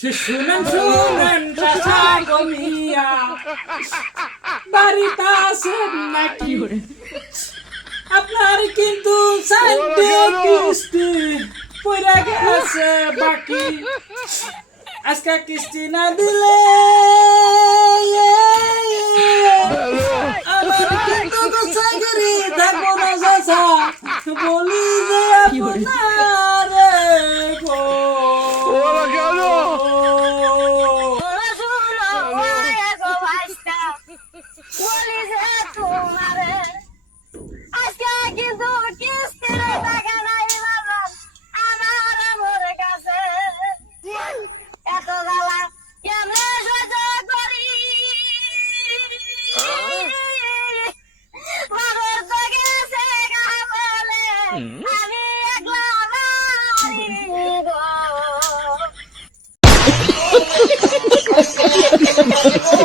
শুনেন শুনেন চাচা গমিয়া বাড়িতে আছেন নাকি? আপনার কিন্তু সাইডে কিস্তি পড়ে গেছে বাকি। আজকে কিস্তি না দিলে আমার কিন্তু গোসা করি থাকবো না চাচা। বলি যে আপনারে গো Ha ha ha ha!